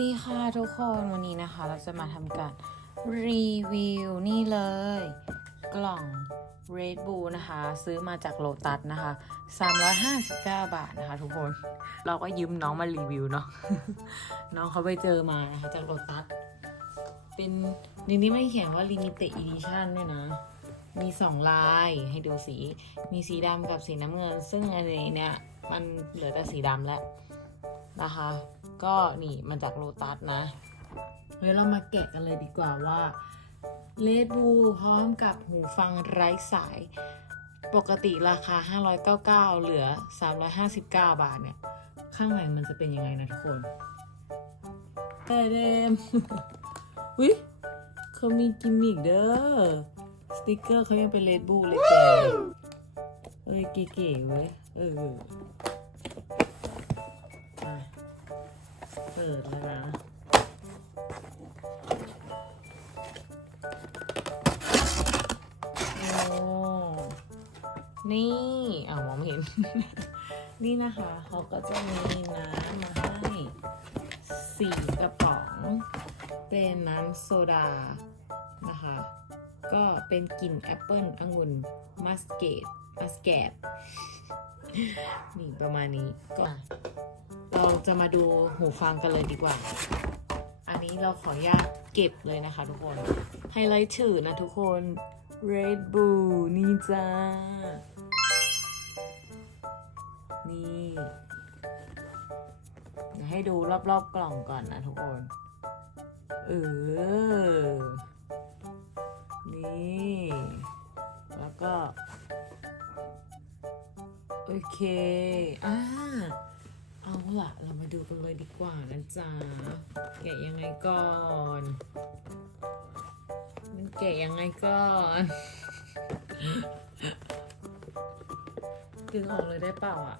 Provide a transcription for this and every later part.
ดีค่ะทุกคนวันนี้นะคะ เราจะมาทำการรีวิวนี่เลย กล่อง Red Bull นะคะ ซื้อมาจากโลตัสนะคะ 359 บาทนะคะ ทุกคนเราก็ยืมน้องมารีวิวเนาะน้องเขาไปเจอมานะคะจากโลตัสเป็นในนี้ไม่เขียนว่า Limited Edition ด้วยนะ มีสองลายให้ดูสี มีสีดำกับสีน้ำเงิน ซึ่งอันนี้เนี่ย มันเหลือแต่สีดำแล้วนะคะ ก็นี่มันจากโลตัสนะ เดี๋ยวเรามาแกะกันเลยดีกว่าว่าเลดบูพร้อมกับหูฟังไร้สาย ปกติราคา 599 เหลือ 359 บาทเนี่ย ข้างในมันจะเป็นยังไงนะทุกคนแต่เดมวิเขามีกิมมิกเด้อ สติกเกอร์เขายังเป็นเลดบูเลยแกเอ้ยเก๋ๆเว้ย เออ เปิดแล้วนะโอ้นี่อ่าวมองไม่เห็น นี่นะคะเขาก็จะมีน้ำมาให้สี่กระป๋อง เป็นน้ำโซดานะคะ ก็เป็นกลิ่นแอปเปิลองุ่นมัสเกตมัสแกตนี่ประมาณนี้ก็เราจะมาดูหูฟังกันเลยดีกว่า อันนี้เราขออนุญาตเก็บเลยนะคะทุกคน ไฮไลท์ถือนะทุกคน Red Bull นี่จ้า นี่ให้ดูรอบๆกล่องก่อนนะทุกคน เออ นี่แล้วก็ โอเค อ่าเอาล่ะ เรามาดูกันเลยดีกว่านะจ๊ะแกะยังไงก่อนมันแกะยังไงก่อนดึงออกเลยได้เปล่าอะ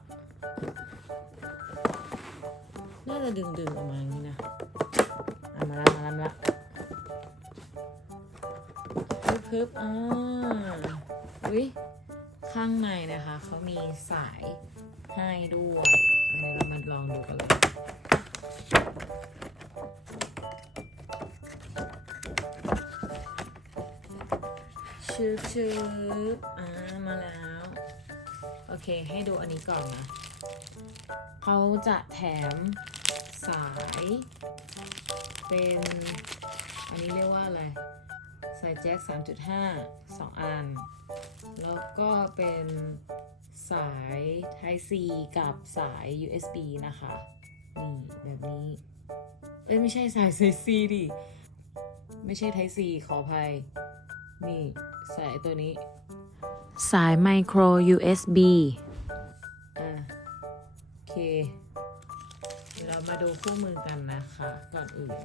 น่าจะดึงดึงออกมาอย่างนี้นะอะมาละมาละมาละ พึบอ่าอุ้ยข้างในนะคะเขามีสายให้ด้วยอันนี้เรามาลองดูกันเลยชืบชืบอ่ามาแล้ว โอเค ให้ดูอันนี้ก่อนนะเขาจะแถมสาย เป็น อันนี้เรียกว่าอะไร สายแจ็ค 3.5 2 อัน แล้วก็เป็นสาย Type C กับสาย USB นะคะ นี่แบบนี้ เอ้ย ไม่ใช่สาย Type C ดิ ไม่ใช่ Type C ขออภัย นี่ สายตัวนี้ สาย Micro USB อะโอเค เรามาดูคู่มือกันนะคะ ก่อนอื่น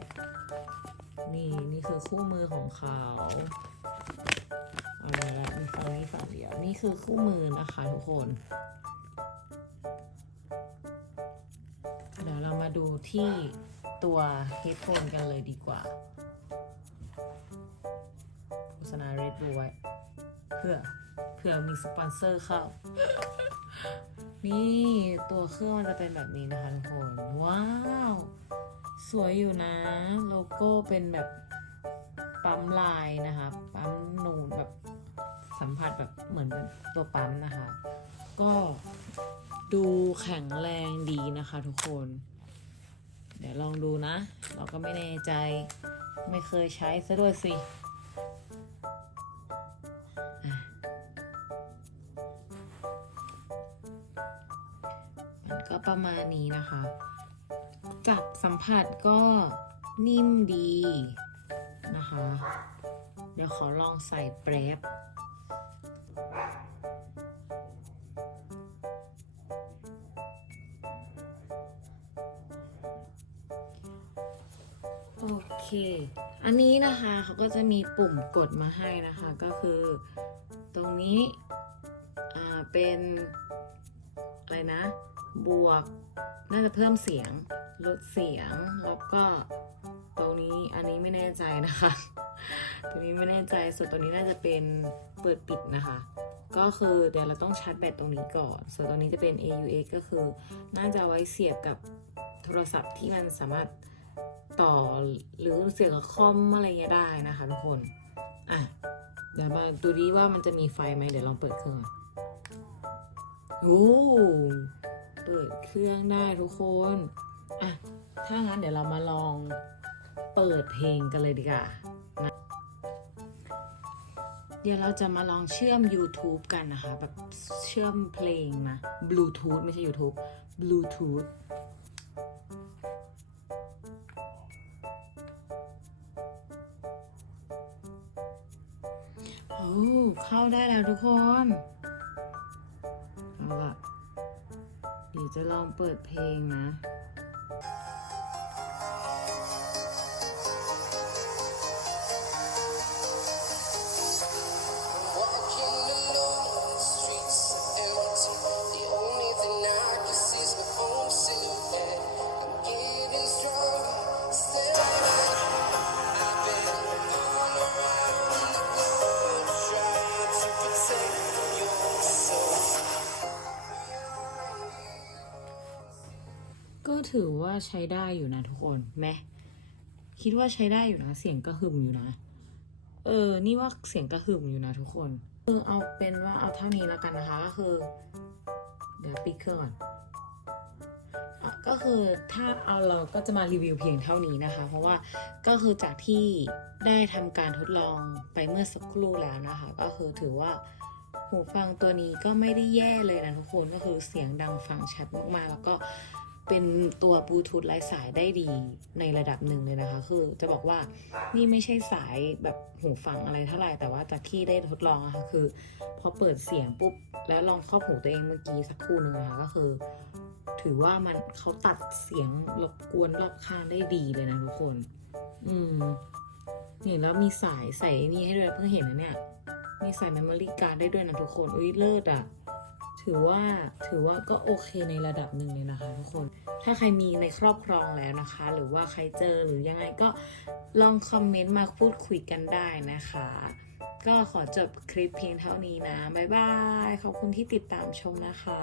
นี่นี่คือคู่มือของเขาเอาละละมีฝั่งนี้ฝั่งเดียว นี่คือคู่มือนะคะทุกคน เดี๋ยวเรามาดูที่ตัวเฮดโฟนกันเลยดีกว่าโฆษณา Red Bull ไว้เพื่อเพื่อมีสปอนเซอร์เข้า นี่ตัวเครื่องมันจะเป็นแบบนี้นะคะทุกคน ว้าว สวยอยู่นะ โลโก้เป็นแบบปั๊มลายนะคะปั๊มนูนแบบสัมผัสแบบเหมือนเป็นตัวปั๊มนะคะ ก็ดูแข็งแรงดีนะคะทุกคน เดี๋ยวลองดูนะ เราก็ไม่แน่ใจไม่เคยใช้ซะด้วยสิ ประมาณนี้นะคะ จับสัมผัสก็นิ่มดีนะคะ เดี๋ยวขอลองใส่แปรบโอเค อันนี้นะคะเขาก็จะมีปุ่มกดมาให้นะคะ ก็คือตรงนี้ อ่า เป็น อะไรนะ บวก น่าจะเพิ่มเสียง ลดเสียง แล้วก็ตรงนี้อันนี้ไม่แน่ใจนะคะตรงนี้ไม่แน่ใจ ส่วนตรงนี้น่าจะเป็นเปิดปิดนะคะ ก็คือเดี๋ยวเราต้องชาร์จแบตตรงนี้ก่อน ส่วนตรงนี้จะเป็น AUX ก็คือ น่าจะไว้เสียบกับโทรศัพท์ที่มันสามารถต่อหรือเสียบกับคอมอะไรเงี้ยได้นะคะทุกคน อะ เดี๋ยวมาดูดีว่ามันจะมีไฟไหมเดี๋ยวลองเปิดเครื่องก่อนโอ้ เปิดเครื่องได้ทุกคน อะ ถ้างั้นเดี๋ยวเรามาลองเปิดเพลงกันเลยดีกว่านะเดี๋ยวเราจะมาลองเชื่อม YouTube กันนะคะ แบบเชื่อมเพลงนะ Bluetooth ไม่ใช่ YouTube Bluetooth โอ้เข้าได้แล้วทุกคน เอาละ จะลองเปิดเพลงนะ ถือว่าใช้ได้อยู่นะทุกคนแมคิดว่าใช้ได้อยู่นะ เสียงกระหึ่มอยู่นะ เออ นี่ว่าเสียงกระหึ่มอยู่นะทุกคนเออเอาเป็นว่าเอาเท่านี้แล้วกันนะคะ ก็คือ เดี๋ยวปิดเครื่องก่อนก็คือถ้าเอาเราก็จะมารีวิวเพียงเท่านี้นะคะ เพราะว่าก็คือจากที่ได้ทำการทดลองไปเมื่อสักครู่แล้วนะคะ ก็คือถือว่าหูฟังตัวนี้ก็ไม่ได้แย่เลยนะทุกคนก็คือเสียงดังฟังชัดมากๆ แล้วก็ เป็นตัวบลูทูธไร้สายได้ดีในระดับหนึ่งเลยนะคะ คือจะบอกว่านี่ไม่ใช่สายแบบหูฟังอะไรเท่าไหร่ แต่ว่าจากที่ได้ทดลองอะค่ะคือพอเปิดเสียงปุ๊บ แล้วลองเข้าหูตัวเองเมื่อกี้สักครู่หนึ่งนะคะก็คือ ถือว่ามันเขาตัดเสียงรบกวนรอบข้างได้ดีเลยนะทุกคน อืมนี่แล้วมีสายใส่นี่ให้ด้วยเพิ่งเห็นนะเนี่ย มีใส่ memory card ได้ด้วยนะทุกคน อุ้ยเลิศอะ่ะ ถือว่าถือว่าก็โอเคในระดับหนึ่งเลยนะคะทุกคน ถ้าใครมีในครอบครองแล้วนะคะ หรือว่าใครเจอหรือยังไงก็ลองคอมเมนต์มาพูดคุยกันได้นะคะ ก็ขอจบคลิปเพียงเท่านี้นะ บ๊ายบาย ขอบคุณที่ติดตามชมนะคะ